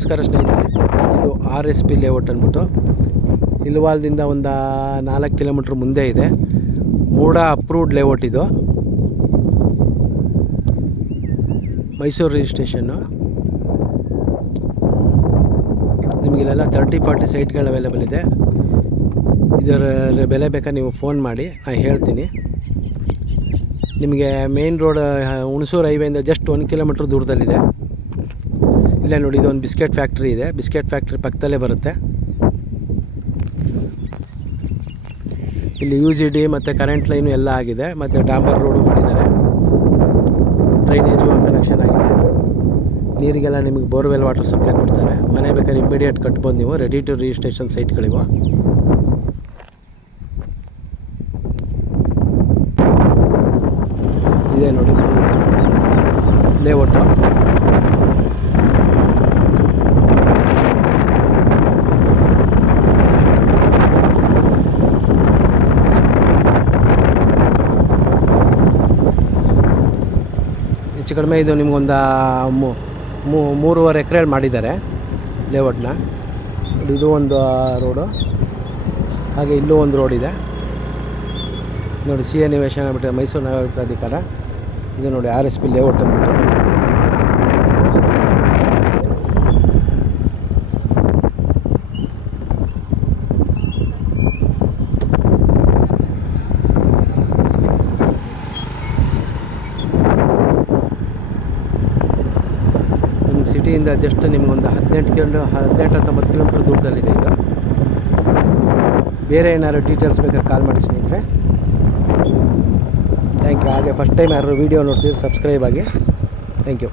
ನಮಸ್ಕಾರ ಸ್ನೇಹಿತರೆ. ಇದು RSP ಲೇಔಟ್ ಅಂದ್ಬಿಟ್ಟು ಇಲ್ವಾಲ್ದಿಂದ ಒಂದು 4 ಕಿಲೋಮೀಟ್ರ್ ಮುಂದೆ ಇದೆ. ಮೂಡ ಅಪ್ರೂವ್ಡ್ ಲೇಔಟ್ ಇದು. ಮೈಸೂರು ರಿಜಿಸ್ಟ್ರೇಷನ್ನು. ನಿಮಗಿಲ್ಲೆಲ್ಲ 30-40 ಸೈಟ್ಗಳು ಅವೈಲೇಬಲ್ ಇದೆ. ಇದರ ಬೆಲೆ ಬೇಕಾದ್ರೆ ನೀವು ಫೋನ್ ಮಾಡಿ, ನಾನು ಹೇಳ್ತೀನಿ. ನಿಮಗೆ ಮೇನ್ ರೋಡ್ ಹುಣಸೂರು ಹೈವೇಯಿಂದ ಜಸ್ಟ್ 1 ಕಿಲೋಮೀಟ್ರ್ ದೂರದಲ್ಲಿದೆ. ಇಲ್ಲೇ ನೋಡಿ, ಇದೊಂದು ಬಿಸ್ಕೆಟ್ ಫ್ಯಾಕ್ಟ್ರಿ ಇದೆ. ಬಿಸ್ಕೆಟ್ ಫ್ಯಾಕ್ಟ್ರಿ ಪಕ್ಕದಲ್ಲೇ ಬರುತ್ತೆ. ಇಲ್ಲಿ UGD ಮತ್ತು ಕರೆಂಟ್ ಲೈನು ಎಲ್ಲ ಆಗಿದೆ. ಮತ್ತು ಡಾಂಬರ್ ರೋಡು ಮಾಡಿದ್ದಾರೆ. ಡ್ರೈನೇಜು ಕನೆಕ್ಷನ್ ಆಗಿದೆ. ನೀರಿಗೆಲ್ಲ ನಿಮಗೆ ಬೋರ್ವೆಲ್ ವಾಟರ್ ಸಪ್ಲೈ ಕೊಡ್ತಾರೆ. ಮನೆ ಬೇಕಾದ್ರೆ ಇಮಿಡಿಯೇಟ್ ಕಟ್ಬೋದು ನೀವು. ರೆಡಿ ಟು ರಿಜಿಸ್ಟ್ರೇಷನ್ ಸೈಟ್ಗಳಿವು. ಇದೇ ನೋಡಿ ಲೇಔಟು. ಹೆಚ್ಚು ಕಡಿಮೆ ಇದು ನಿಮಗೊಂದು 3.5 ಎಕರೆ ಮಾಡಿದ್ದಾರೆ ಲೇಔಟ್ನ. ಇದು ಒಂದು ರೋಡು, ಹಾಗೆ ಇಲ್ಲೂ ಒಂದು ರೋಡ್ ಇದೆ ನೋಡಿ. CA ನಿವೇಶನ ಆಗ್ಬಿಟ್ಟು ಮೈಸೂರು ನಗರ ಪ್ರಾಧಿಕಾರ. ಇದು ನೋಡಿ RSP ಲೇಔಟ್ ಅಂದ್ಬಿಟ್ಟು. ಸಿಟಿಯಿಂದ ಜಸ್ಟ್ ನಿಮಗೊಂದು 18-19 ಕಿಲೋಮೀಟ್ರ್ ದೂರದಲ್ಲಿದೆ ಇದು. ಬೇರೆ ಏನಾದ್ರು ಡೀಟೇಲ್ಸ್ ಬೇಕಾದ್ರೆ ಕಾಲ್ ಮಾಡಿ ಸ್ನೇಹಿತರೆ. Thank you. ಹಾಗೆ ಫಸ್ಟ್ ಟೈಮ್ ಯಾರು ವೀಡಿಯೋ ನೋಡ್ತೀವಿ, ಸಬ್ಸ್ಕ್ರೈಬ್ ಆಗಿ. Thank you.